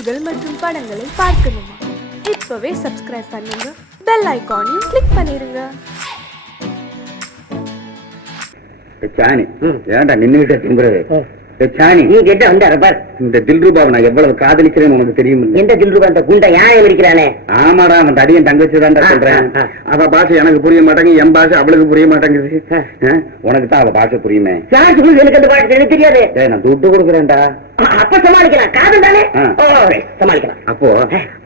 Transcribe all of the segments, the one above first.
செய்திகள் மற்றும் படங்களை பார்க்கணுமா? இப்பவே சப்ஸ்கிரைப் பண்ணுங்க, பெல் ஐகானையும் கிளிக் பண்ணிருங்க. சாணி ஏன்டா நின்னுகிட்டே தும்புறது? சாணி நீ கேட்ட வந்தாரு பார். இந்த தில்ரூபாவை நான் எவ்வளவு காதலிக்கிறேன்னு உனக்கு தெரியும்? எந்த தில்ரூபா? அந்த குண்டா யான் இருக்கிறானே. ஆமாடா, அவன் தடியன் தங்கச்சிதான்டா சொல்றேன். அவ பாஷை எனக்கு புரிய மாட்டேங்குது, என் பாஷை அவளுக்கு புரிய மாட்டேங்குது. உனக்கு தான் அவ பாஷை புரியுமே. எனக்கு அந்த பாஷை எனக்கு தெரியாது. நான் துட்டு கொடுக்குறேன்டா. அப்ப சமாளிக்கலாம். காதல் தானே சமாளிக்கலாம். அப்போ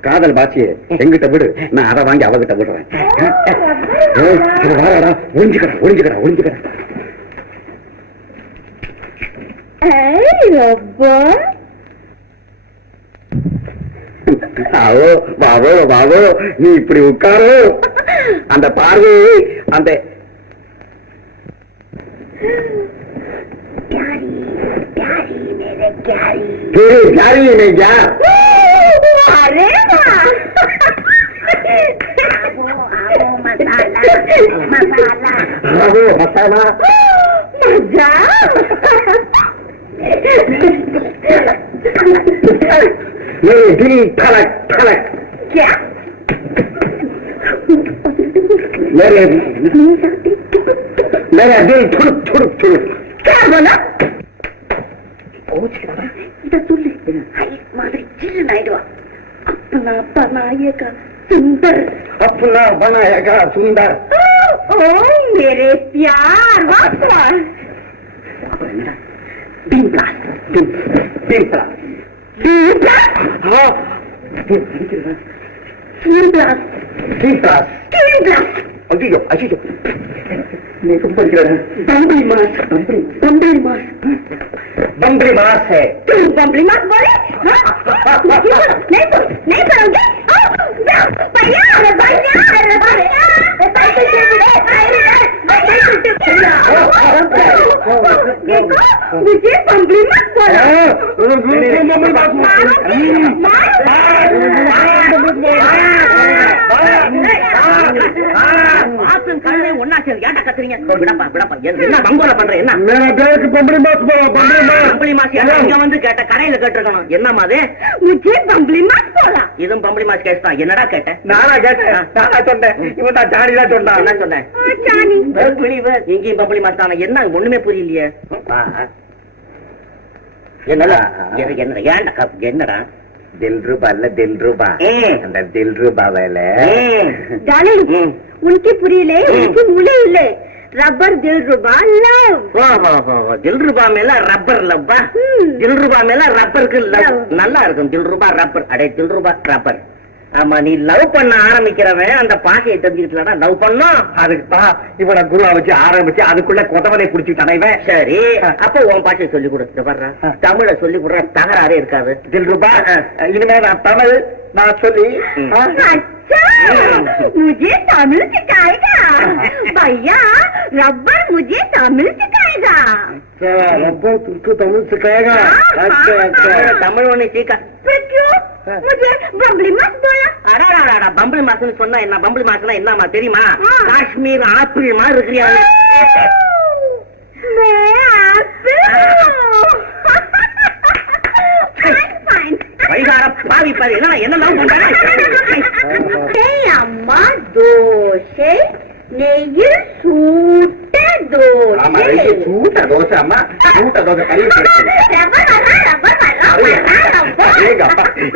காதல் பாஷையை எங்கிட்ட விடு, நான் அதை வாங்கி அவகிட்ட விடுறேன். ஒழிஞ்சுக்கடா ஒழிஞ்சுக்கடா ஒழிஞ்சுக்கடா. வாவோ வாவோ வாவோ, நீ இப்படி உட்காரு. அந்த பார்வை அந்த மசாலா मेरे दिल धड़क धड़क, क्या मेरा दिल धुड़क धुड़क धुड़क. क्या बोला? इधर सुन ले. माधुरी चिल्ल नाइडवा. अपना बनाएगा सुंदर, अपना बनाएगा सुंदर. ओ मेरे प्यार वापस. डिम्पला डिम्पला हाँ अजीजो अजीजो मैं तुम पर बम्बली मास बम्बली मास बम्बली मास है. तुम बम्बली मास बोले? नहीं करोगे? भैया अरे भैया अरे भैया मुझे बम्बली मास बोला. ஒன்னா சரி ஏட்டா கத்துறீங்க? விடப்பா விடப்பா. என்ன மங்கோல பண்ற? என்ன பம்பளி மாஸ் போல? பம்பளி மாஸ் இங்க வந்து கேட்ட, கடையில கேட்டிருக்கணும். என்னமா அது? முझे பம்பளி மாஸ் போல. இதுவும் பம்பளி மாஸ் கேஸ் தான். என்னடா கேட்ட? நானா கேட்டேன். நானா சொன்னேன். இவன் தான் ஜானி தான் சொன்னான். என்ன சொன்னேன்? ஜானி இங்கேயும் பம்பளி மாஸ் தானே. என்ன ஒண்ணுமே புரியலையே. என்னடா ஏன்டா என்னடா? दिलरुबा இல்ல दिलरुबा. அந்த दिलरुबाவேல டார்லிங் उनकी புரியல. उनकी மூளை இல்ல. ரப்பர் दिलरुबा லவ். दिलरुबा மேல ரப்பர் லவ்வா? दिलरुबा மேல ரப்பருக்கு லவ். நல்லா இருக்கும். दिलरुबा ரப்பர். அடே दिलरुबा ரப்பர். ஆமா, நீ லவ் பண்ண ஆரம்பிக்கிறவன் அந்த பாஷையை தெரிஞ்சுக்கிட்டா லவ் பண்ணும். அதுக்குதான் இவனை குருவா வச்சு ஆரம்பிச்சு அதுக்குள்ள கொதவனை குடிச்சுட்டானே இவன். சரி, அப்ப உன் பாஷையை சொல்லி கொடு. வர்ற தமிழை சொல்லி கொடுற தகராறே இருக்காது. दिलरुबा இனிமே நான் தமிழ் நான் சொல்லி मुझे तमिल सिखाएगा भैया. रबर मुझे तमिल सिखाएगा. रबर तुमको तमिल सिखाएगा? अच्छा अच्छा. தமிழ் ஒண்ணு சீக்கா. फिर क्यों मुझे बम्बली मास बोला? அடாடா, பம்பளி மாசுன்னு சொன்னா என்ன? பம்பளி மாசுனா என்னமா தெரியுமா? காஷ்மீர் ஆப்பிள் மாதிரி இருக்கிறியா? வைகார பாவி பாரு. என்ன லவ் பண்றாங்க? அம்மா தோசை நெய்யில் சூட்ட தோசை. ஆமா, சூட்ட தோசை. அம்மா சூட்ட தோசை கறி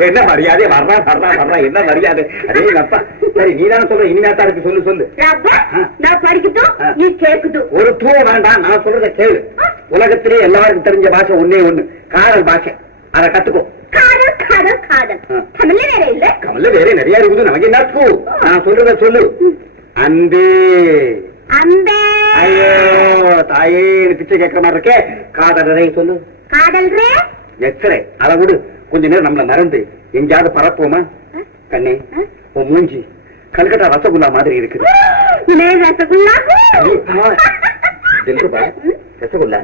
என்ன மரியாதை? வர்றா வர்றா வர்றா. என்ன மரியாதை? அதே அப்பா. சரி, நீதான சொல்ற. இனிமேட்டா இருக்கு. சொல்லு சொல்லு. நான் படிக்கட்டும், நீ கேட்கட்டும். ஒரு தூ வேண்டாம், நான் சொல்றத கேளு. உலகத்திலே எல்லாருக்கும் தெரிஞ்ச பாஷை ஒன்னே ஒண்ணு, காதல் பாஷை. அதை கத்துக்கோ. காதல் காதல் காதல். தமிழ்ல வேற இல்ல? தமிழ்ல வேற நிறைய இருக்குது. நமக்கு என்ன தூ? நான் சொல்றத சொல்லு. அன்பே அன்பே. ஐயோ தாயே, பிச்சை கேட்கிற மாதிரி இருக்கே. காதலரை சொல்லு. காதல் ரே எச்சரே. அதை விடு. கொஞ்ச நேரம் நம்மள மறந்து எங்கேயாவது பறப்போமா? கண்ணே, உன் மூஞ்சி கல்கட்டா ரசகுல்லா மாதிரி இருக்குது. ரசகுல்லா दिलरुबा रसगुल्ला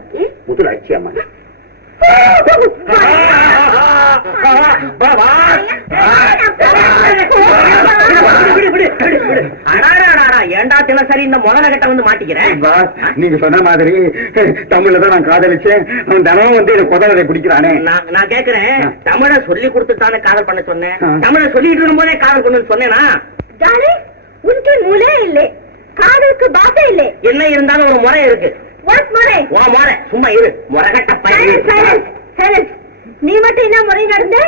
मुझे अच्छी अम्मा. ஏண்டா தினசரி இந்த முதல கட்ட வந்து மாட்டிக்கிறேன். நீங்க சொன்ன மாதிரி தமிழ்ல தான் நான் காதலிச்சேன். அவன் தினம் வந்து எனக்கு குதவதை பிடிக்கிறானே. நான் கேக்குறேன், தமிழ சொல்லி கொடுத்துட்டானே காதல் பண்ண சொன்னேன். தமிழ சொல்லிட்டு இருக்கும் போதே காதல் பண்ணு சொன்னேனா? டார்லிங், உனக்கு மூளை இல்லை, காதலுக்கு பாஷை இல்லை. என்ன இருந்தாலும் ஒரு முறை இருக்கு. வாட் முறை? ஓ முறை, சும்மா இரு. முறைகட்ட பையன். நீ மட்டும் என்ன முறை நடந்த?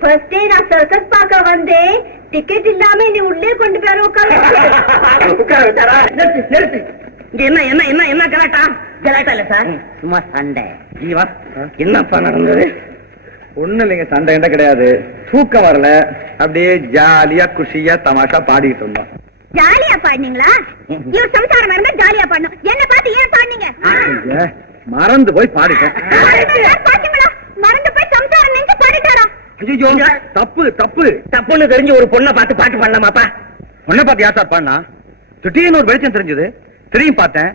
ஃபர்ஸ்ட் டே நான் சர்க்கஸ் பார்க்க வந்தேன். டிக்கெட் இல்லாம நீ உள்ளே கொண்டு போய் உட்கார. நிறுத்து. இங்க என்ன என்ன என்ன என்ன கலாட்டா? கலாட்டா இல்ல சார், சும்மா சண்டை. ஜீவா, என்னப்பா நடந்தது? ஒண்ணு இல்லைங்க, சண்டை என்ன கிடையாது. தூக்கம் வரல, அப்படியே ஜாலியா குஷியா தமாஷா பாடிட்டு இருந்தோம். ஜாலியா பாடினீங்களா? இவர் சம்சாரம் இருந்தா ஜாலியா பாடணும். என்ன பார்த்து ஏன் பாடினீங்க? மறந்து போய் பாடிட்டேன். பாத்தீங்களா, மறந்து போய் சம்சாரம் நினைச்சு பாடிட்டாரா? ஐயோ, தப்பு தப்பு. தப்புன்னு தெரிஞ்சு ஒரு பொண்ணை பார்த்து பாட்டு பாடலாமாப்பா? பொண்ணை பார்த்து யார் சார் பாடினா? திடீர்னு ஒரு வெளிச்சம் தெரிஞ்சது, திரும்பி பார்த்தேன்,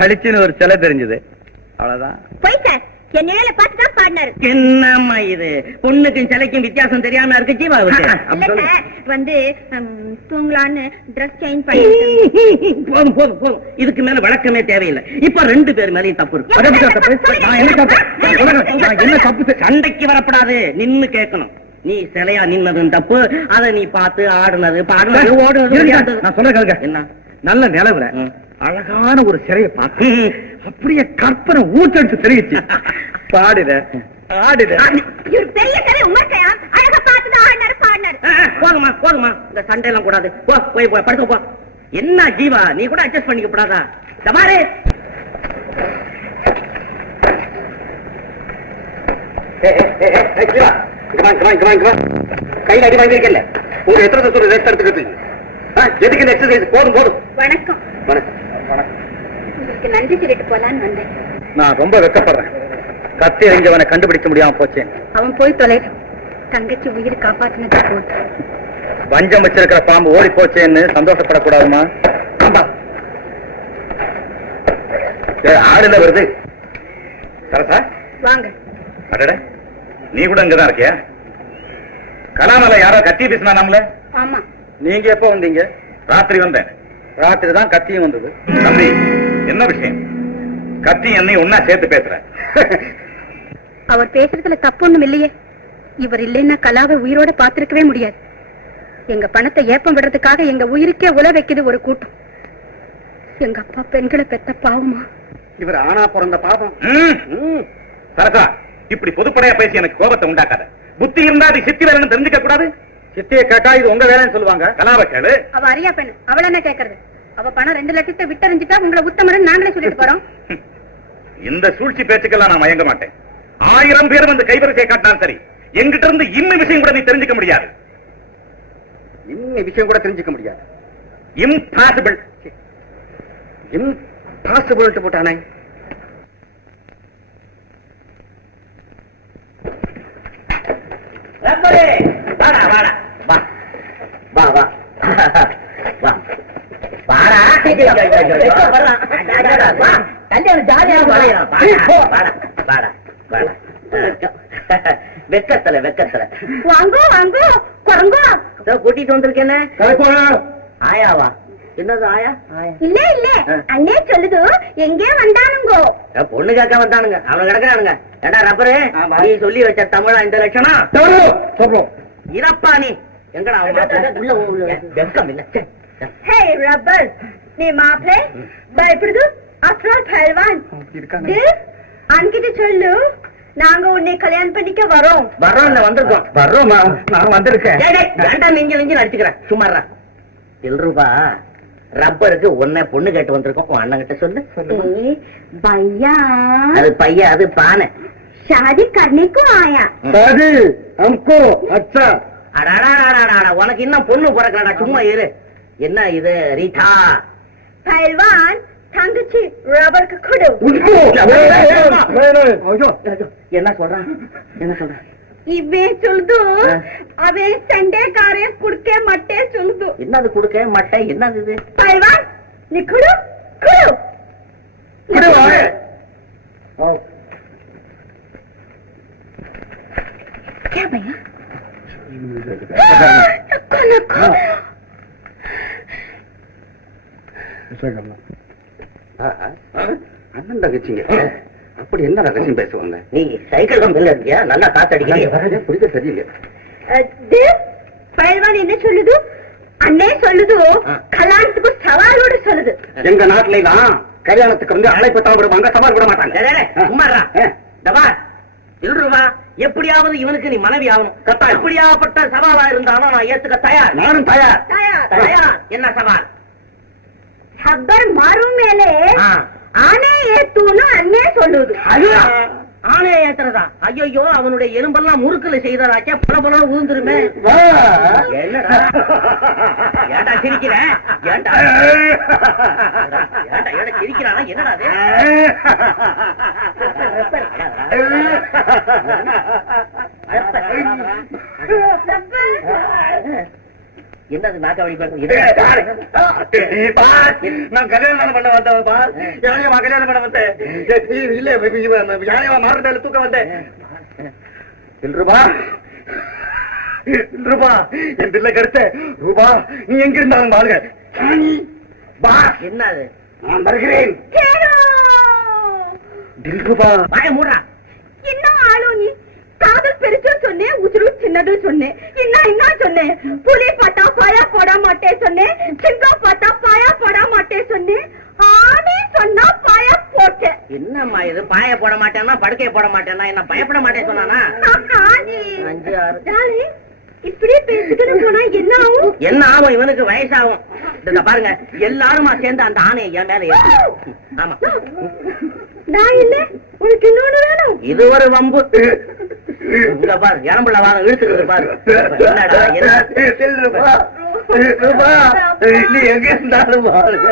வெளிச்சுன்னு ஒரு சிலை தெரிஞ்சது. அவ்வளவுதான். போய் சார், என் நிழல பார்த்து தான் பாடினாரு. என்னம்மா இது, பொண்ணுக்கும் சிலைக்கும் வித்தியாசம் தெரியாம இருக்கு ஜீவா. இல்ல சார், வந்து தூங்கலான்னு ட்ரெஸ் சேஞ்ச் பண்ணி. போதும் போதும் போதும், இதுக்கு மேல வழக்கமே தேவையில்லை. இப்ப ரெண்டு பேர் மேலயும் தப்பு இருக்கு. நான் என்ன தப்பு? நான் என்ன தப்பு? சண்டைக்கு வரப்படாது, நின்னு கேட்கணும். நீ சிலையா நின்னதும் தப்பு, அதை நீ பார்த்து ஆடுனது பாடுனது ஓடுனது. நான் சொல்ல கேளுங்க. என்ன? நல்ல நிலவுல அழகான ஒரு சிலையை பார்த்து அப்படியே கற்பனை ஊட்டெடுத்து தெரிவிச்சு பாடிட ஆடிட. இவர் பெரிய சிலை உமர்க்கையா, அழகா பார்த்து தான் ஆடினாரு பாடினாரு. போதுமா போதுமா, இந்த சண்டை எல்லாம் கூடாது. போ போய் போய் படுக்க போ. என்ன ஜீவா, நீ கூட அட்ஜஸ்ட் பண்ணிக்க கூடாதா? தமாரே, கையில் அடி வாங்கிருக்கல. உங்க எத்தனை தூரம் ரெஸ்ட் எடுத்துக்கிட்டு எதுக்கு இந்த எக்ஸசைஸ்? போதும் போதும். வணக்கம். வணக்கம். உங்களுக்கு நன்றி சொல்லிட்டு போலான்னு வந்தேன். நான் ரொம்ப வெக்கப்படுறேன். கத்தி எறிஞ்சவனை கண்டுபிடிக்க முடியாம போச்சேன். அவன் போய் தொலைறான். தங்கச்சி உயிர் காப்பாத்தினது போச்சு. வஞ்சம் வச்சிருக்கிற பாம்பு ஓடி போச்சேன்னு சந்தோஷப்படக்கூடாதுமா? ஆமா, ஆடுல வருது. சரசா, வாங்க. அடட, நீ கூட இங்கதான் இருக்கியா? கலாமல யாரோ கத்தி பேசினா நம்மள. ஆமா. நீங்க எப்ப வந்தீங்க? ராத்திரி வந்தேன். ராத்திரி தான் கத்தியும் வந்தது. தம்பி, என்ன விஷயம்? கத்தி என்னை ஒன்னா சேர்த்து பேசுற? அவர் பேசுறதுல தப்பு ஒண்ணும் இல்லையே. இவர் இல்லைன்னா கலாவை உயிரோட பாத்திருக்கவே முடியாது. எங்க பணத்தை ஏப்பம் விடுறதுக்காக எங்க உயிருக்கே உல வைக்குது ஒரு கூட்டம். எங்க அப்பா பெண்களை பெத்த பாவமா? இவர் ஆனா பிறந்த பாவம். சரசா, இப்படி பொதுப்படையா பேசி எனக்கு கோபத்தை உண்டாக்காத. புத்தி இருந்தா அது சித்தி வேலைன்னு தெரிஞ்சுக்க கூடாது? சித்தியை கேட்டா இது உங்க வேலைன்னு சொல்லுவாங்க. கலாவை கேளு. அவ அறியா பெண்ணு, அவள என்ன கேக்குறது? அவ பணம் 2 லட்சத்தை விட்டறிஞ்சிட்டா உங்களை உத்தமரன் நாங்களே சொல்லிட்டு போறோம். இந்த சூழ்ச்சி பேச்சுக்கெல்லாம் நான் மயங்க மாட்டேன். 1000 பேர் வந்து கைவரிசை காட்டினாலும் சரி, எங்கிட்ட இருந்து இன்னும் விஷயம் கூட நீ தெரிஞ்சுக்க முடியாது. இன்னும் விஷயம் கூட தெரிஞ்சுக்க முடியாது. இம்பாசிபிள். இம்பாசிபிள் போட்டானே. வாடா வாடா வா வா வா வா வாடா. கல்யாணம் ஜாலியா வளையலாம். வாடா வாடா. வெக்கத்துல வெக்கத்துல வாங்கோ வாங்கோ குரங்கோ. கூட்டிட்டு வந்திருக்கேன்னு ஆயாவா? என்னது ஆயா? இல்ல இல்ல, அண்ணே சொல்லுது எங்கே வந்தானுங்கோ. பொண்ணு கேட்க வந்தானுங்க, அவன் கிடக்குறானுங்க. ஏடா ரப்பரு, நீ சொல்லி வச்ச தமிழா இந்த லட்சணம்? இதப்பா நீ எங்கடா வெக்கம் இல்ல. ஹே ரப்பர், நீ மாப்பிளை பயப்படுது அஸ்ரால் பஹல்வான். அன்கிட்ட சொல்லு, நாங்க உன்னை கல்யாணம் பண்ணிக்க வரோம். வர்றோம், வந்திருக்கோம். வர்றோமா? நான் வந்திருக்கேன். நெஞ்சு நெஞ்சு நடிச்சுக்கிறேன். சும்மாறா. ரூபா ரப்பருக்கு உன்னை பொண்ணு கேட்டு வந்திருக்கோம். உன் அண்ணன் கிட்ட சொல்லு. भैया அது பையன், அது பானை. शादी करने को आया. शादी हमको अच्छा. அடாடாடாடாடா, உனக்கு இன்னும் பொண்ணு பிறக்கலடா, சும்மா இரு. என்ன இது ரீட்டா? पहलवान தங்கச்சி ரப்பருக்கு கொடு. என்ன சொல்றான்? என்ன சொல்றான்? இவன் சொல்லுது அவன் சண்டைக்காரே குடுக்க மட்டே சொல்லுது. என்னது குடுக்க மட்டை? என்னது இது? பைல்வான் நீ குடு குடு. क्या भैया? அண்ணன் தங்கச்சிங்க அப்படி என்ன ரகசியம் பேசுவாங்க? நீ சைக்கிள் கம்பெனில இருக்கியா? நல்லா காத்தடிக்கிறீங்க. புரியுது சரியில்லை. பயில்வான் என்ன சொல்லுது? அண்ணே சொல்லுது கல்யாணத்துக்கு சவாலோடு சொல்லுது. எங்க நாட்டுல தான் கல்யாணத்துக்கு வந்து அழைப்பத்தான் விடுவாங்க, சவால் விட மாட்டாங்க. இல்லருவா, எப்படியாவது இவனுக்கு நீ மனைவி ஆகணும். எப்படியாப்பட்ட சவாலா இருந்தாலும் நான் ஏத்துக்க தயார். நானும் தயார். தயார். என்ன சவால்? ஹப்பர் மாறும் மேலே ஆ. ஆனே ஏத்துன்னு அண்ணே சொல்லுது. ஆனே ஏத்துறதா? ஐயோ, அவனுடைய எலும்பெல்லாம் முறுக்குல செய்ததாச்சா பல பல ஊந்துருமே. என்னடா ஏண்டா சிரிக்கிற? ஏண்டா சிரிக்கிறானா? என்னடா அது? என்னது நாக்காவளி நான் கல்யாணம் பண்ண வந்தவப்பா. யானையமா கல்யாணம் பண்ண வந்தேன். இல்ல யானையமா மாறுதல் தூக்க வந்தேன். ரூபா ரூபா என் பிள்ளை கருத்த ரூபா, நீ எங்க இருந்தாலும் பாருங்க. என்னது? நான் வருகிறேன். ரூபா வாய மூடா. இன்னும் ஆளும் நீ காதல் பெருசு சொன்னேன், உசுறு சின்னது சொன்னேன். என்ன சொன்னேன்? புலி பார்த்தா பாயா போட மாட்டேன் சொன்னேன், சிங்கம் பார்த்தா பாயா போட மாட்டேன் சொன்னேன், ஆனே சொன்னா பாயா போட்டேன். என்னம்மா இது? பாய போட மாட்டேன்னா படுக்கைய போட மாட்டேன்னா என்ன பயப்பட மாட்டேன் சொன்னானா? ஆனே 5 6 டாலே இப்படியே பேசிக்கிட்டு போனா என்ன ஆகும்? என்ன ஆகும்? இவனுக்கு வயசாகும். இந்த பாருங்க, எல்லாருமா சேர்ந்து அந்த ஆணையை என் மேல ஏத்து. ஆமா, நான் இல்ல, உனக்கு இன்னொன்னு வேணும். இது ஒரு வம்பு. இங்க பாரு, இளம்புள்ள வாங்க இழுத்துக்கிறது பாரு. என்னடா என்ன? ரூபா நீ எங்க இருந்தாலும் பாருங்க.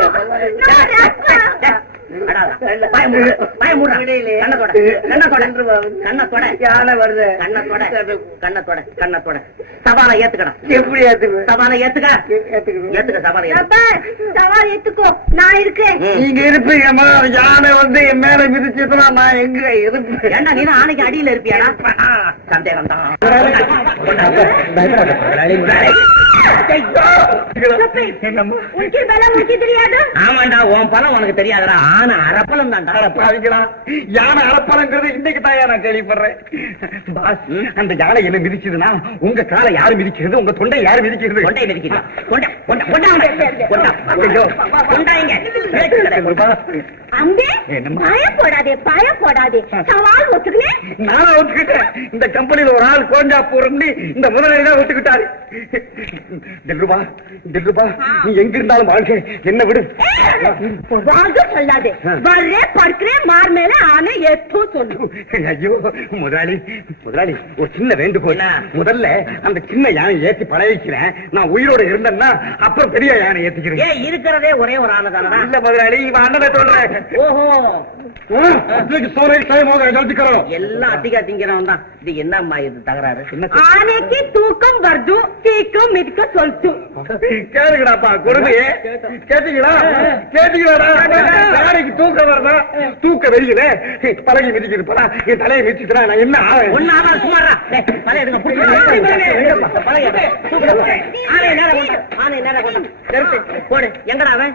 யானை வருது. சவாலை ஏத்துக்கணும். எப்படி ஏத்துக்கு? சவாலை ஏத்துக்க. சவாலை சவால் ஏத்துக்கோ, நான் இருக்கேன். நீங்க இருப்பீங்கம்மா. யானை வந்து என் மேல மிதிச்சுனா நான் எங்க இருப்பேன்? ஏண்டா நீ ஆணைக்கு அடியில இருப்பியாடா? சந்தேகம் தான். உனக்கு பலம் உனக்கு தெரியாது. ஆமாண்டா, உன் பலம் உனக்கு தெரியாதடா. ஆனா அரப்பலம் தான்டா. யானை அரப்பலங்கிறது இன்னைக்கு தான் நான் கேள்விப்படுறேன். பாஸ், அந்த யானை என்ன மிதிச்சதுன்னா உங்க காலை யாரு மிதிக்கிறது, உங்க தொண்டை யாரு மிதிக்கிறது? கொண்டை மிதிக்கிறா. அம்பே பாய போடாதே, பாய போடாதே. சவால் ஒத்துக்கினே. நான் ஒத்துக்கிட்டேன். இந்த கம்பெனியில ஒரு ஆள் கோஞ்சா போறோம்னு இந்த முதலாளி தான் ஒத்துக்கிட்டாரு. தில்ருபா, நீ எங்க இருந்தாலும் வாழ்க்கை என்ன விடு. வாங்க சொல்லாதே. வர்றே படுக்கிறே மார் மேல ஆனை ஏத்தோ சொல்லு. ஐயோ முதலாளி, ஒரு சின்ன வேண்டுகோள். முதல்ல அந்த சின்ன யானை ஏத்தி பழகிக்கிறேன். நான் உயிரோட இருந்தேன்னா அப்புறம் பெரிய யானை ஏத்திக்கிறேன். ஏன் இருக்கிறதே ஒரே ஒரு ஆணை தானடா? இல்ல முதலாளி, இவன் அண்ணனை சொல்றேன். ஓஹோ, சோரை டைமோக ஜல்திக்கிறோம். எல்லாம் அதிகா திங்கிறவன் தான். இது என்னம்மா இது தகராறு? ஆனைக்கு தூக்கம் வருது, சீக்கிரம் மிதிக்க சொல்லிட்டு. கேளுங்கடாப்பா, கொடுமையே கேட்டீங்களா? யானைக்கு தூக்கம் வருதா? தூக்க வெறியில பழகி மிதிக்கிறது போல என் தலையை மிதிச்சுட்டா நான் என்ன ஆவேன்? ஒன்னாக சுமாரா பழைய எடுங்க. ஆனை நேரம் போடு. எங்கடா அவன்?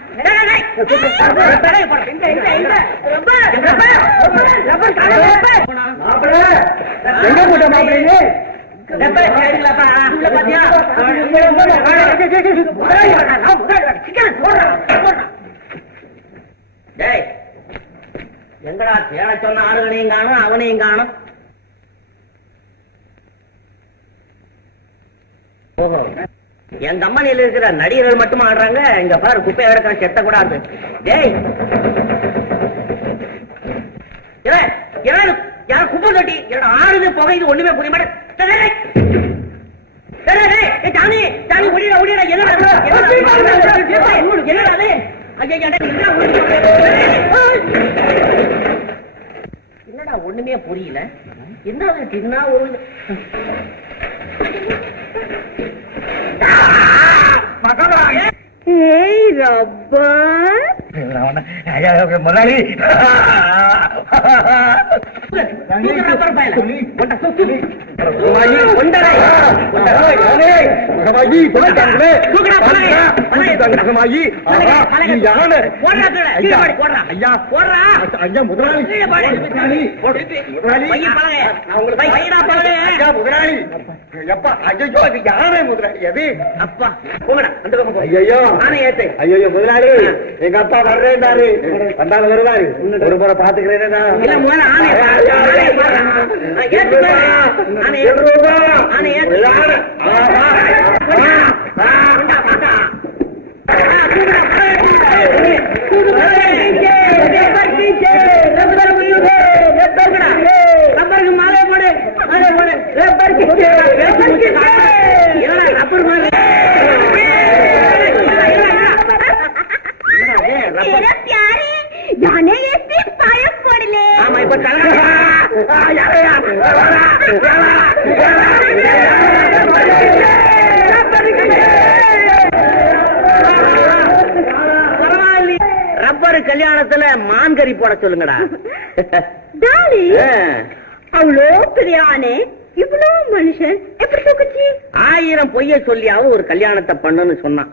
எங்க போட்ட மாப்பிள்ளைங்க? எங்கடா தேட சொன்ன ஆளுகளையும் காணும், அவனையும் காணும். ஓஹோ, என் கம்பெனியில இருக்கிற நடிகர்கள் மட்டும் ஆடுறாங்க. இங்க பாரு, குப்பையை கிடக்கிற செத்த கூட ஆடுது. டேய், யாரும் குப்பை தட்டி ஆடுது, புகைது, ஒண்ணுமே புரிய மாட்டேன். என்னடா ஒண்ணுமே புரியல. என்ன சின்ன ஒரு ஏய் ரப்பா, முதலாளி அகமாயி போட்டாங்களே அகமாயி யானை ஐயா போடுறா ஐயா முதலாளி முதலாளி எப்பா ஐயோ அது யானை முதலாளி அது அப்பா போங்கடா அந்த பக்கம் ஐயோ நானே ஏத்தேன் ஐயோ முதலாளி எங்க அப்பா வர்றேன்னாரு வந்தாலும் வருவாரு ஒரு முறை பாத்துக்கிறேன்னா இல்ல முதல்ல ஆனை ஆமா இப்ப ரப்பர் கல்யாணத்துல மான்கறி போட சொல்லுங்கடா. அவ்வளோ பெரிய ஆணை இவ்வளோ மனுஷன் எப்படி தூக்குச்சு? 1000 பொய்ய சொல்லியாவும் ஒரு கல்யாணத்தை பண்ணுன்னு சொன்னான்.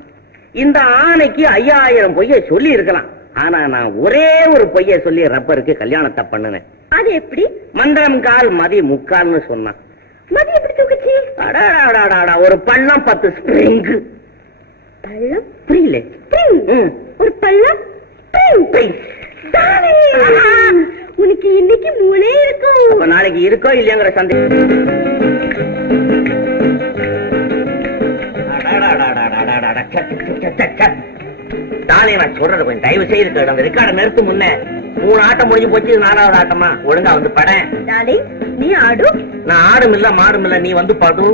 இந்த ஆணைக்கு 5000 பொய்ய சொல்லி இருக்கலாம். ஆனா நான் ஒரே ஒரு பொய்ய சொல்லி ரப்பருக்கு கல்யாணத்தை பண்ணுனேன். அது எப்படி? மந்திரம் கால் மதி முக்கால்னு சொன்னான். மதி எப்படி தூக்குச்சு? அடாடாடாடா, ஒரு பள்ளம் 10 ஸ்ப்ரிங். பள்ளம் புரியல? ஒரு பள்ளம் உனக்கு இன்னைக்கு மூளை இருக்கும். அப்ப நாளைக்கு இருக்கோ இல்லையாங்கிற சந்தேகம். தானே நான் சொல்றது கொஞ்சம் தயவு செய்து அந்த ரெக்கார்டை நிறுத்து. முன்ன 3 ஆட்டம் முடிஞ்சு போச்சு, 4வது ஆட்டமா? ஒழுங்கா வந்து பட. நீ ஆடு. நான் ஆடும் இல்ல மாடும் இல்ல, நீ வந்து பாடு.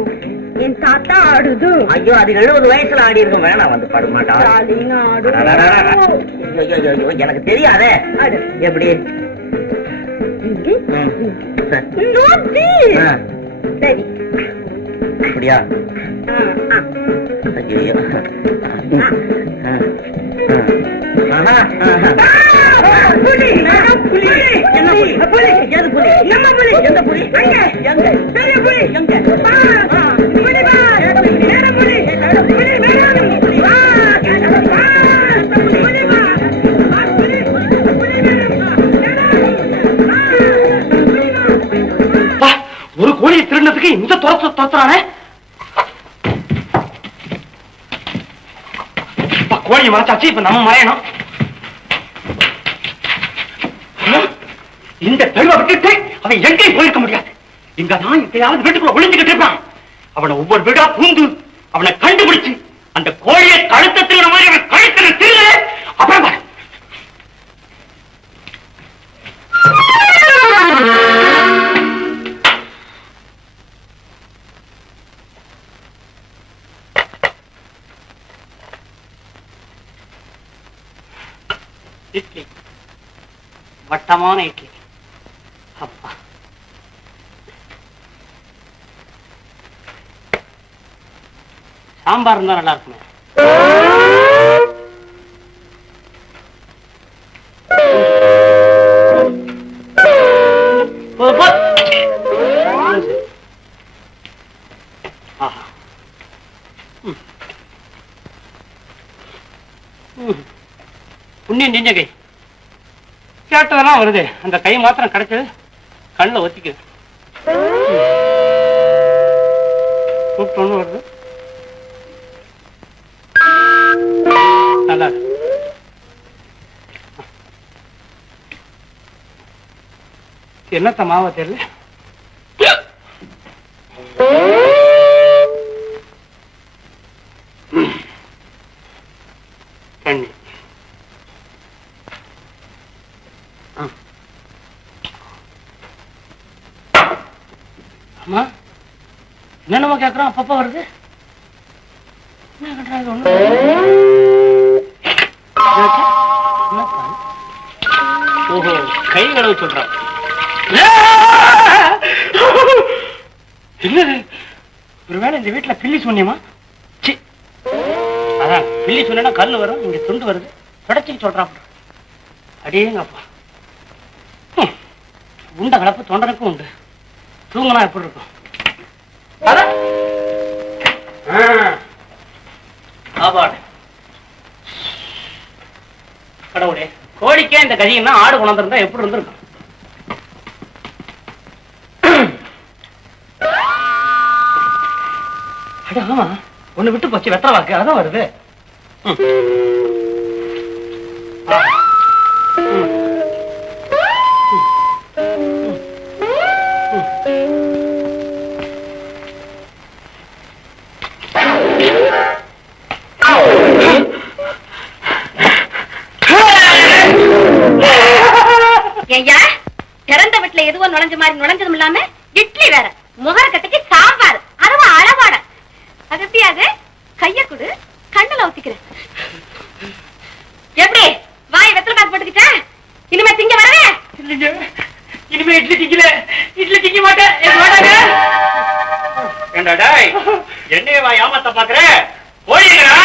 என் தாத்தா ஆடுது. ஐயோ, அது 70 வயசுல ஆடி இருக்கும். வேணாம், வந்து பாடு மாட்டா. எனக்கு தெரியாதே. எப்படி? சரி, அப்படியா? ஐயோ, ஒரு கோழியை திருடுறதுக்கு இந்த துரத்துறானே. கோழியை மறைச்சாச்சு, இப்ப நம்ம மறையணும். இந்த தெருவை விட்டுட்டு அவன் எங்கேயும் போயிருக்க முடியாது. இங்கதான் எங்கேயாவது வீட்டுக்குள்ள ஒளிஞ்சுக்கிட்டு இருப்பான். அவனை ஒவ்வொரு வீடா பூந்து அவனை கண்டுபிடிச்சு அந்த கோழியை கழுத்த திருகிற மாதிரி அவன் கழுத்துல திருக. அப்புறம் இட்லி, வட்டமான இட்லி. அப்பா, சாம்பார் இருந்தா நல்லா இருக்குமே. புண்ணியம் செஞ்ச கை கேட்டதெல்லாம் வருது. அந்த கை மாத்திரம் கிடைச்சது கண்ணில் ஒத்திக்குது. கூப்பிட்டு வருது. நல்லா என்னத்த மாவ தெரியல. தண்ணி அம்மா, என்னென்னமா கேக்குறான்? அப்பப்ப வருது. என்ன கட்டுறாங்க? ஓஹோ, கை கடவு சொல்றான். என்னது? ஒருவேளை இந்த வீட்டுல பில்லி சொன்னியமா? அதான் பில்லி சொன்னா கல்லு வரும், இங்க துண்டு வருது, தொடச்சிக்கு சொல்றான். அடேங்கப்பா, உண்ட கலப்பு தொண்டனுக்கும் உண்டு. தூங்கினா எப்படி இருக்கும்? சாப்பாடு. கடவுளே, கோழிக்கே இந்த கதின்னா ஆடு கொண்டிருந்தா எப்படி இருந்திருக்கும்? ஆமா, ஒண்ணு விட்டு போச்சு, வெத்தலை வாக்கு அதான் வருது. ஐயா, திறந்த வீட்டுல எதுவும் நுழைஞ்ச மாதிரி நுழைஞ்சதும் இல்லாம இட்லி வேற, முகரக்கட்டுக்கு சாம்பார், அதுவா அளவாட. அது எப்படியாது? கைய கொடு, கண்ணுல ஊத்திக்கிறேன். எப்படி வாய் வெத்தலை பாக்கு போட்டுக்கிட்ட? இனிமே திங்க வரவே? இனிமே இட்லி திங்கல, இட்லி திங்க மாட்டேன். என்னைய வா ஏமாத்த பாக்குற? கோழிங்களா?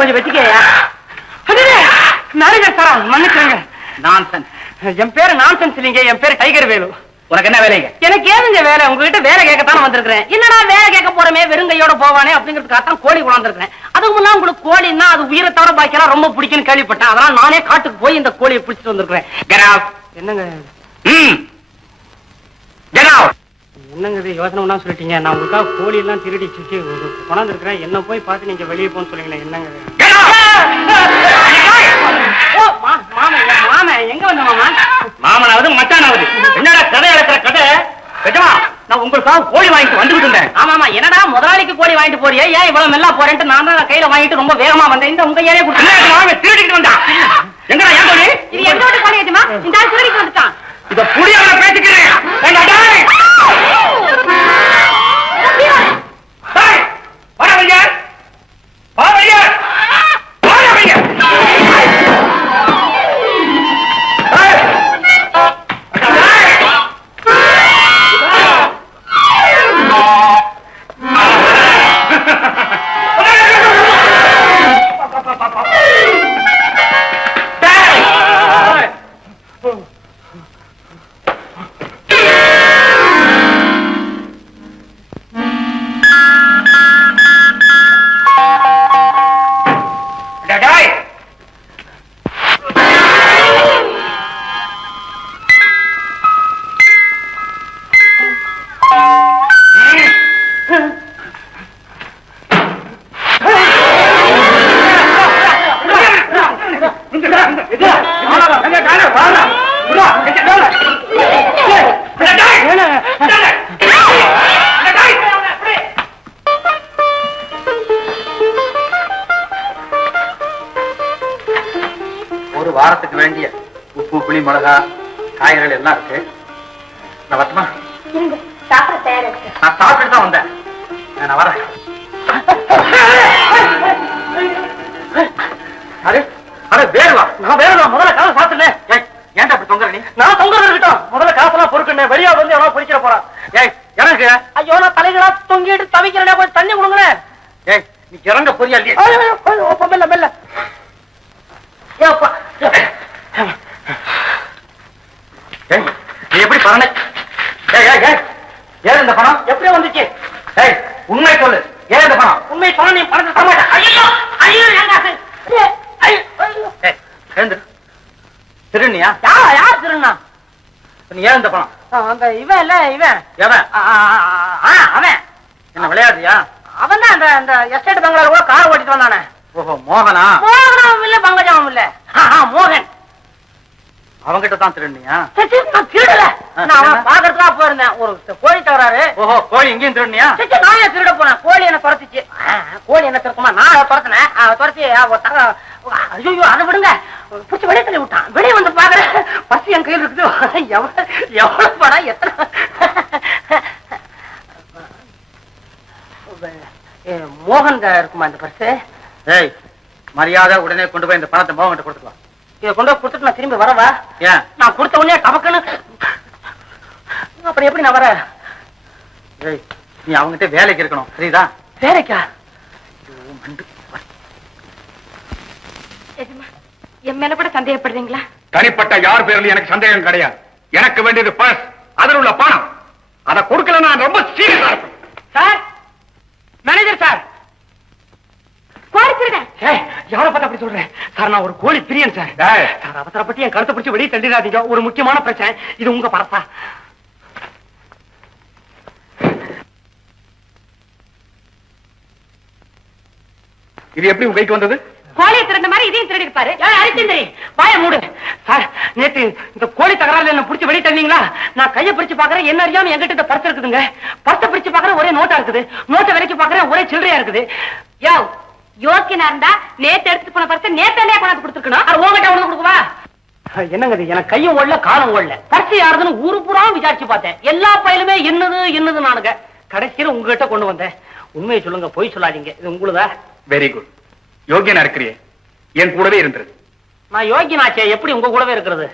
கொஞ்சம் வச்சுக்கயா. மன்னிச்சுங்க. என் பேரு நான்சென்ஸ் இல்லைங்க, என் பேரு டைகர் வேலு. உனக்கு என்ன வேலைங்க? எனக்கு ஏதுங்க வேலை? உங்ககிட்ட வேலை கேட்கத்தானே வந்திருக்கிறேன். என்னடா வேலை கேட்க போறமே, வெறுங்கையோட போவானே அப்படிங்கிறதுக்காகத்தான் கோழி கொண்டாந்துருக்கேன். அதுக்கு முன்னாடி உங்களுக்கு கோழின்னா அது உயிரை தவிர பாக்கியெல்லாம் ரொம்ப பிடிக்குன்னு கேள்விப்பட்டேன். அதனால நானே காட்டுக்கு போய் இந்த கோழியை பிடிச்சிட்டு வந்திருக்கிறேன். என்னங்க என்னங்க இது யோசனை ஒண்ணா சொல்லிட்டீங்க? நான் உங்களுக்காக கோழி எல்லாம் திருடி சுற்றி கொண்டாந்துருக்கிறேன். என்ன போய் பார்த்து நீங்க வெளியே போன்னு சொல்லுங்களேன். என்னங்க மாமா எங்க வந்த மாமா? மாமனாவது மச்சானாவது என்னடா கதை எடுக்கிற கதை? நிஜமா நான் உங்களுக்காக கோழி வாங்கிட்டு வந்துட்டு இருந்தேன். ஆமாமா, என்னடா முதலாளிக்கு கோழி வாங்கிட்டு போறியே, ஏன் இவ்வளவு மெல்லா போறேன்ட்டு நான் தான் கையில வாங்கிட்டு ரொம்ப வேகமா வந்தேன். இந்த உங்க ஏரியா கொடுத்து திருடிட்டு வந்தா எங்கடா ஏன் கோழி? இது எங்க வீட்டு கோழி ஏஜமா? இந்த ஆள் திருடிட்டு வந்துட்டான். இத புரியாம பேசிக்கிறேன். ஒரு வாரத்துக்கு வேண்டிய உப்பு, புளி, மிளகா, காய்கறிகள் எல்லாம் இருக்கு. நான் வரட்டுமா? நான் சாப்பிட்டு தான் வந்தேன். நான் வரேன். வேறுவா நான் வேறுவா முதல்ல காசு சாப்பிட்டுனேன். ஏன்டா அப்படி தொங்குற நீ? நான் தொங்குறது இருக்கட்டும், முதல்ல காசெல்லாம் பொறுக்குனேன். வெளியா வந்து எவ்வளவு பிடிக்கிற போறான். ஏய் எனக்கு ஐயோ நான் தலைகளா தொங்கிட்டு தவிக்கிறேன், கொஞ்சம் தண்ணி கொடுங்களேன். ஏய் நீ இறங்க பொரியா இல்லையா? மெல்ல மெல்ல. நீ எப்படி பணம்? ஏன் இந்த பணம் எப்படி வந்துச்சு? உண்மை சொல்லு, ஏன் இந்த பணம்? உண்மை சொன்ன நீ பணத்தை தர மாட்டேன். ஐயோ ஐயோ எழுந்துரு. திருநியா? யார் திருண்ணா? நீ ஏன் இந்த பணம்? அந்த இவன் இல்ல இவன் எவன்? அவன் என்ன விளையாடுறியா? அவன் தான் அந்த எஸ்டேட் பங்களால கூட கார் ஓட்டிட்டு வந்தானே. ஓஹோ, மோகனா? மோகனாவும் இல்ல பங்கஜாவும் இல்ல, மோகன். அவங்கிட்ட தான் திருநியா? நான் திருடல, நான் அவன் பாக்குறதுக்காக போயிருந்தேன். ஒரு கோழி தவறாரு. ஓஹோ, கோழி இங்கேயும் திருநியா? நான் ஏன் திருட போனேன்? கோழி என்ன துரத்துச்சு. கோழி என்ன துரத்துமா? நான் அதை துரத்தினேன். துரத்தி ஐயோ அதை விடுங்க, பிடிச்சி வெளியே தள்ளி விட்டான். வெளியே வந்து பாக்குறேன், பசி என் கையில் இருக்குது. எவ்வளவு பணம், எத்தனை மோகன் இருக்குமா இந்த பர்ஸ்? ஏய், மரியாதை உடனே கொண்டு போய் இந்த பணத்தை மோகன்கிட்ட கொடுத்துக்கலாம். இதை கொண்டு போய் கொடுத்துட்டு நான் திரும்பி வரவா? ஏன்? நான் கொடுத்த உடனே டபக்குன்னு அப்புறம் எப்படி நான் வர? ஏய், நீ அவங்ககிட்ட வேலைக்கு இருக்கணும், சரிதா? வேலைக்கா? என் மேல கூட சந்தேகப்படுறீங்களா? தனிப்பட்ட யார் பேர்ல எனக்கு சந்தேகம் கிடையாது. எனக்கு வேண்டியது பர்ஸ், அதில் உள்ள பணம். அதை கொடுக்கல நான் ரொம்ப சீரியஸா இருப்பேன். சார், மேனேஜர் சார், கோழி திருடன். எவ்வளவு பார்த்தா அப்படி சொல்றேன் சார்? நான் ஒரு கோழி பிரியன் சார். சார், அவசரப்பட்டு என் கழுத்தை பிடிச்சி வெளியே தள்ளிடாதீங்க. ஒரு முக்கியமான பிரச்சனை. இது உங்க பரசா? இது எப்படி உங்க கைக்கு வந்தது? கோழியை திருந்த மாதிரி இதையும் திருடி இருப்பாரு. அரிச்சந்திரி, வாய மூடு. சார், நேத்து இந்த கோழி தகராறுல என்ன பிடிச்சி வெளியே தள்ளீங்களா? நான் கையை பிடிச்சு பாக்குறேன், என்ன அறியாம என்கிட்ட இந்த பர்ஸ் இருக்குதுங்க. பர்ஸை பிடிச்சு பாக்குறேன், ஒரே நோட்டா இருக்குது. நோட்டை விலைக்கு பாக்குறேன், ஒரே சில்லறையா இருக்குது. யோ, யோக்கியனா இருந்தா நேத்து எடுத்து போன பர்ஸ் நேத்தாலே கொண்டாந்து கொடுத்துருக்கணும். அது உங்ககிட்ட ஒண்ணு கொடுக்குவா? என்னங்க இது? எனக்கு கையும் ஓடல காலம் ஓடல. பர்ஸ் யாருதுன்னு ஊரு பூரா விசாரிச்சு பார்த்தேன். எல்லா பயிலுமே என்னது நானுங்க. கடைசியில உங்ககிட்ட கொண்டு வந்தேன். உண்மையை சொல்லுங்க, பொய் சொல்லாதீங்க. இது உங்களுதா? Very good. யோகியனா இருக்கிறியே, என் கூடவே இருந்தது. நான் யோகியனாச்சே, எப்படி உங்க கூடவே இருக்கிறது?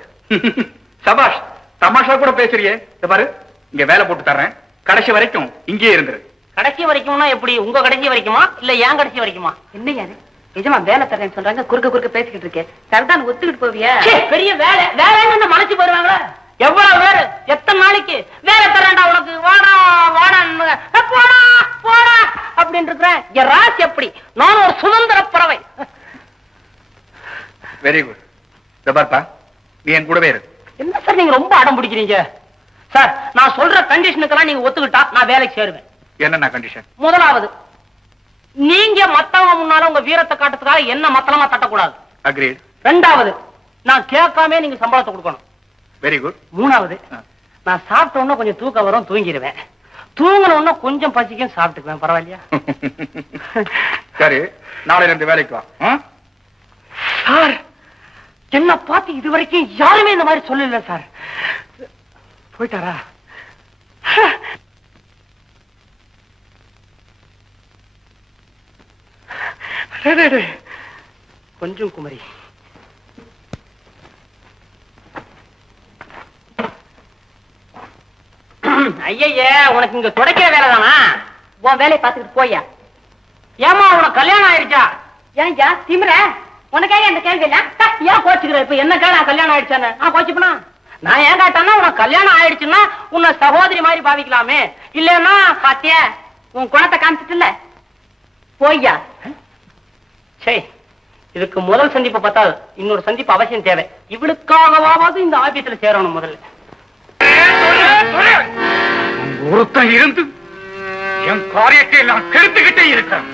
சபாஷ், தமாஷா கூட பேசுறியே. பாரு, இங்க வேலை போட்டு தர்றேன், கடைசி வரைக்கும் இங்கே இருந்துரு. கடைசி வரைக்கும்னா எப்படி? உங்க கடைசி வரைக்குமா இல்ல என் கடைசி வரைக்குமா? என்ன யாரு நிஜமா வேலை தரேன்னு சொல்றாங்க, குறுக்க பேசிக்கிட்டு இருக்கேன். சரிதான், ஒத்துக்கிட்டு போவியா? பெரிய வேலை வேலைன்னு மலைச்சு போயிருவாங்களா? எவ்வளவு பேரு, எத்தனை நாளைக்கு வேலை தரேன்டா உனக்கு, வாடா போடா போடா அப்படின்னு இருக்கிறேன். என் ராசி எப்படி? நான் ஒரு சுதந்திர பறவை. Very good. பார்த்தா, நீ என் கூடவே இரு. என்ன சார் நீங்க ரொம்ப அடம் பிடிக்கிறீங்க? சார், நான் சொல்ற கண்டிஷனுக்கெல்லாம் நீங்க ஒத்துக்கிட்டா நான் வேலைக்கு சேருவேன். என்னென்ன கண்டிஷன்? முதலாவது, நீங்க மத்தவங்க முன்னால உங்க வீரத்தை காட்டுறதுக்காக என்ன மத்தளமா தட்டக்கூடாது. அக்ரீட். ரெண்டாவது, நான் கேட்காம நீங்க சம்பளத்தை கொடுக்கணும். Very good. மூணாவது, நான் சாப்பிட்ட உடனே கொஞ்சம் தூக்கம் வரும், தூங்கிடுவேன். தூங்கின உடனே கொஞ்சம் பசிக்கும், சாப்பிட்டுக்குவேன். பரவாயில்லையா? சரி, நாளையில இருந்து வேலைக்கு வா. சார், என்ன பார்த்து இதுவரைக்கும் யாருமே இந்த மாதிரி சொல்லல சார். போயிட்டாரா? கொஞ்சம் குமரி. ஐயே, உனக்கு இங்க துடைக்கிற வேலை தானா? உன் வேலையை பார்த்துக்கிட்டு போயா. ஏமா, உனக்கு கல்யாணம் ஆயிடுச்சா? ஏன்யா திமிர? உனக்கே அந்த கேள்வி இல்ல? ஏன் கோச்சுக்கிற? இப்ப என்ன கேள கல்யாணம் ஆயிடுச்சான்னு? கோச்சுப்பனா? நான் ஏன் கேட்டானா, உனக்கு கல்யாணம் ஆயிடுச்சுன்னா உன்னை சகோதரி மாதிரி பாவிக்கலாமே. இல்லன்னா பாத்தியா உன் குணத்தை காமிச்சிட்டு இல்ல போய்யா. சரி, இதுக்கு முதல் சந்திப்பை பத்தாது, இன்னொரு சந்திப்பு அவசியம் தேவை. இவளுக்காகவாவது இந்த ஆபீஸ்ல சேரணும். முதல்ல ஒருத்தன் இருந்து என் காரியத்தை நான் கெடுத்துக்கிட்டே இருக்கிறேன்.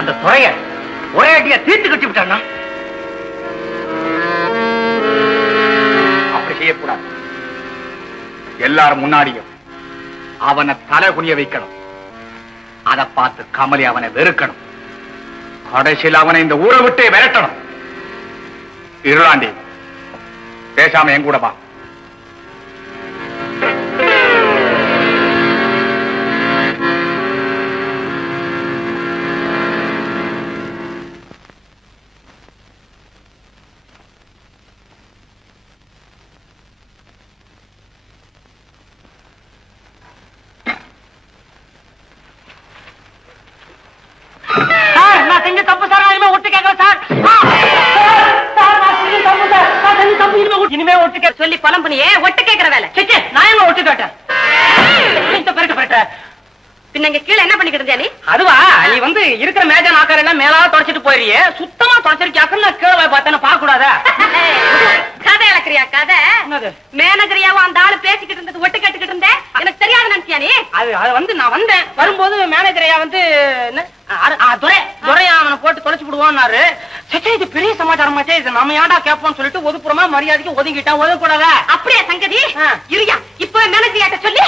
அந்த துறைய ஒரே அடியா தீர்த்து கட்டி விட்டான்னா அப்படி செய்யக்கூடாது. எல்லாரும் முன்னாடியும் அவனை தலை குனிய வைக்கணும். அதை பார்த்து கமலி அவனை வெறுக்கணும். கடைசியில் அவனை இந்த ஊரை விட்டே விரட்டணும். இருளாண்டி, பேசாம என் கூட வா. நான் செஞ்ச தப்பு சார், இனிமே ஒட்டு கேட்கல சார். இனிமே ஒட்டு கேட்க சொல்லி பலம் பண்ணியே ஒட்டு கேட்கிற வேலை. நான் எங்க ஒட்டு கேட்டேன்? பின்ன இங்க கீழே என்ன பண்ணிக்கிட்டு இருந்தியா நீ? அதுவா, நீ வந்து இருக்கிற மேஜ நாக்கார எல்லாம் மேலால தொடச்சிட்டு போயிரியே, சுத்தமா தொடச்சிருக்கியாக்கு நான் கீழே போய் பார்த்தேன்னு பார்க்க கூடாதா? கதை இழக்கிறியா கதை? என்னது? மேனேஜரியாவும் அந்த ஆளு பேசிக்கிட்டு இருந்தது ஒட்டு கேட்டுக்கிட்டு இருந்தேன், எனக்கு தெரியாது நினைச்சியா நீ? அது வந்து நான் வந்தேன், வரும்போது மேனேஜரையா வந்து துரையா அவனை போட்டு தொலைச்சு விடுவான்னாரு. சச்சா, இது பெரிய சமாச்சாரமாச்சே, இது நம்ம ஏன்டா கேட்போம்னு சொல்லிட்டு ஒதுக்குறமா மரியாதைக்கு ஒதுங்கிட்டான். ஒதுக்கூடாதா? அப்படியே சங்கதி இருயா, இப்ப மேனேஜரியாட்ட சொல்லி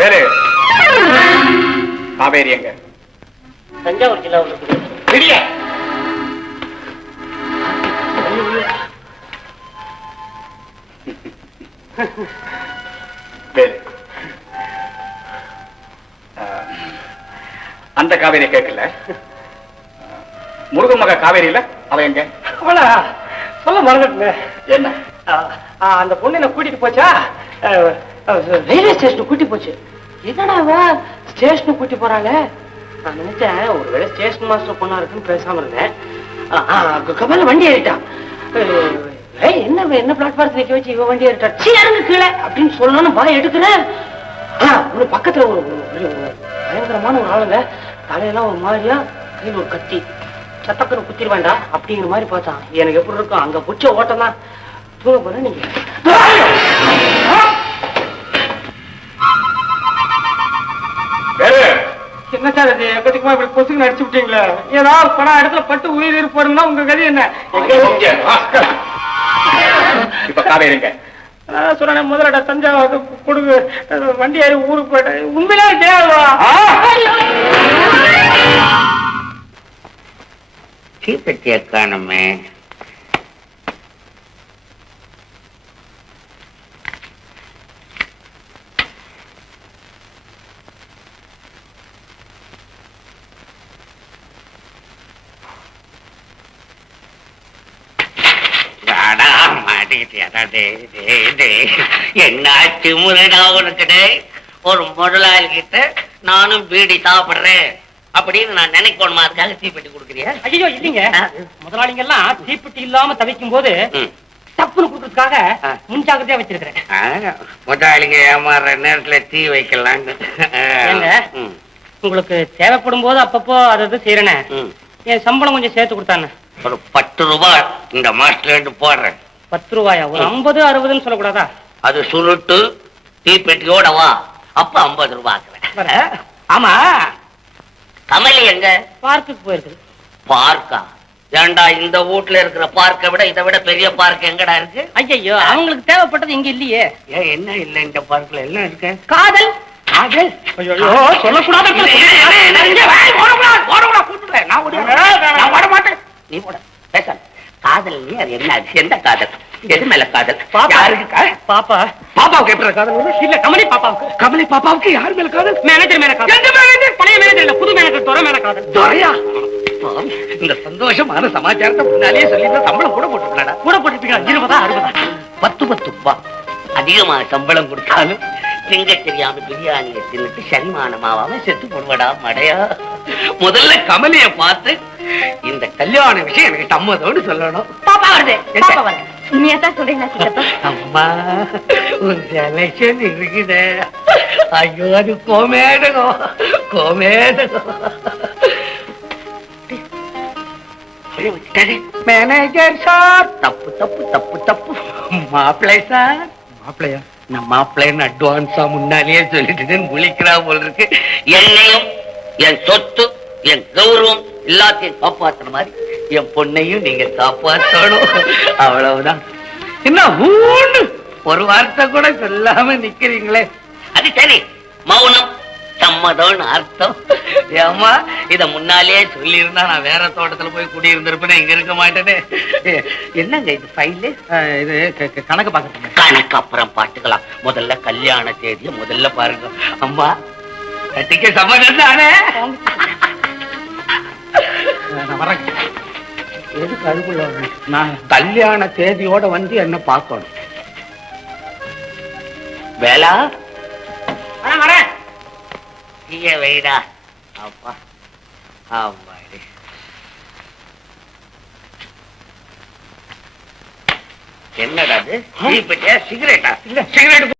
வேலு, காவேரி எங்க? தஞ்சாவூர் ஜில்லாவில் இருக்குது. விடியா? வேலு, அந்த காவேரி கேட்கல. முருகன் மக காவேரி இல்ல, அவ எங்க? சொல்ல மறந்துட்டுங்க. என்ன? அந்த பொண்ணு என்ன கூட்டிட்டு போச்சா, ரயில்வே ஸ்டேஷனுக்கு கூட்டி போச்சு. என்னடா ஸ்டேஷனுக்கு கூட்டி போறாள? நான் நினைச்சேன் ஒருவேளை ஸ்டேஷன் மாஸ்டர் பொண்ணா இருக்குன்னு பேசாம இருந்தேன். கமல வண்டி ஏறிட்டான். என்ன பிளாட்பாரத்தில் நிக்க வச்சு இவ வண்டி ஏறிட்டா, சீரங்க கீழே அப்படின்னு சொல்லணும்னு பாய் எடுக்கிறேன். பக்கத்துல ஒரு பயங்கரமான ஒரு ஆளுங்க, தலையெல்லாம் ஒரு மாதிரியா, கையில் ஒரு கத்தி, சத்தக்கன்னு குத்திர வேண்டாம் அப்படிங்கிற மாதிரி பார்த்தான். எனக்கு எப்படி இருக்கும், அங்க புடிச்ச ஓட்டம் தான். தூங்க போற நீங்க. என்ன சார் இது, எப்படிக்குமா இப்படி பொசுக்கு நடிச்சு விட்டீங்களா? ஏதாவது படம் இடத்துல பட்டு உயிர் இருப்போம்னா உங்க கதை என்ன? இப்ப காவேரிங்க சொன்ன முதலட தஞ்சாவூர் கொடுங்க, வண்டி ஏறி ஊருக்கு போயிட்டேன். உண்மையிலே தேவா தீப்பெட்டிய காணுமே. என்னாச்சு முறைடா உனக்கு? ஒரு முதலாளி கிட்ட நானும் பீடி சாப்பிடுறேன் அப்படின்னு நான் நினைக்கணுமா, அதுக்காக தீப்பெட்டி கொடுக்குறியா? ஐயோ இல்லீங்க, முதலாளிங்க எல்லாம் தீப்பெட்டி இல்லாம தவிக்கும் போது தப்புன்னு கொடுக்கறதுக்காக முன்ஜாகிரதையா வச்சிருக்கிறேன். முதலாளிங்க ஏமாற நேரத்துல தீ வைக்கலான்னு. உங்களுக்கு தேவைப்படும் போது அப்பப்போ அதை செய்யறேனே, என் சம்பளம் கொஞ்சம் சேர்த்து கொடுத்தானே. ஒரு 10 ரூபாய் இந்த மாஸ்டர் போடுறேன். 10 ரூபாயா? ஒரு 50 60ன்னு சொல்லக்கூடாதா? அது சுருட்டு தீப்பெட்டியோட வா, அப்ப 50 ரூபாய். ஆமா, கமலி எங்க? பார்க்குக்கு போயிருக்குது. பார்க்கா? ஏண்டா, இந்த வீட்டுல இருக்கிற பார்க்கை விட இதை விட பெரிய பார்க் எங்கடா இருக்கு? ஐயோ, அவங்களுக்கு தேவைப்பட்டது இங்க இல்லையே. ஏன் என்ன இல்ல இந்த பார்க்ல? என்ன இருக்கு? காதல். காதல்? ஐயோ சொல்லக்கூடாது. நீ போட பேச. காதல் நீ, அது என்ன? எந்த காதல்? எது மேல காதல்? பாப்பா. பாப்பாவுக்கு எப்படி காதல்? இல்ல, கமலி பாப்பாவுக்கு. கமலி பாப்பாவுக்கு யார் மேல காதல்? மேனேஜர் மேல காதல். பழைய மேனேஜர் இல்ல, புது மேனேஜர் துரை மேல காதல். துரையா? இந்த சந்தோஷமான சமாச்சாரத்தை முன்னாலேயே சொல்லி சம்பளம் கூட போட்டுருக்கா? கூட போட்டுருப்பீங்க. 20 60 10 ரூபாய் அதிகமா சம்பளம் கொடுத்தாலும் திங்க தெரியாம பிரியாணியை தின்னுட்டு சனிமானமாவாம செத்து போடுவடா மடையா. முதல்ல கமலிய பார்த்து இந்த கல்யாண விஷயம் எனக்கு சம்மதம்னு சொல்லணும். பாப்பா வருது, பாப்பா வருது. உண்மையா தான் சொல்றீங்களா சித்தப்பா? அம்மா, ஒரு செலக்ஷன் இருக்குதே. ஐயோ, அது கோமேடகம் கோமேடகம். Manager sir. தப்பு தப்பு தப்பு தப்பு. மாப்பிள்ளை சார். மாப்பிள்ளையா? நான் மாப்பிள்ளைன்னு அட்வான்ஸா முன்னாலேயே சொல்லிட்டு முழிக்கிறா போல இருக்கு. என்னையும் என் சொத்து என் கௌரவம் எல்லாத்தையும் காப்பாத்துற மாதிரி என் பொண்ணையும் நீங்க காப்பாற்றணும். அவ்வளவுதான். என்ன ஊன்னு ஒரு வார்த்தை கூட சொல்லாம நிக்கிறீங்களே? அது சரி, மௌனம் சம்மதம்னு அர்த்தம். ஏமா, இத முன்னாலேயே சொல்லி இருந்தா நான் வேற தோட்டத்துல போய் குடியிருந்திருப்பேன். இங்க இருக்க மாட்டேனே. என்னங்க இது ஃபைலு? இது கணக்கு பாக்க. கணக்கு அப்புறம் பாத்துக்கலாம். முதல்ல கல்யாண தேதியை முதல்ல பாருங்க. அம்மா, கட்டிக்க சம்மதம் தானே? நான் வரேன். எதுக்கு அதுக்குள்ள நான் கல்யாண தேதியோட வந்து என்ன பார்க்கணும்? வேலா, வரேன். தீய வைடா. அப்பா அம்மாடி. என்னடா அது? சிகரெட்டா? இல்ல சிகரெட்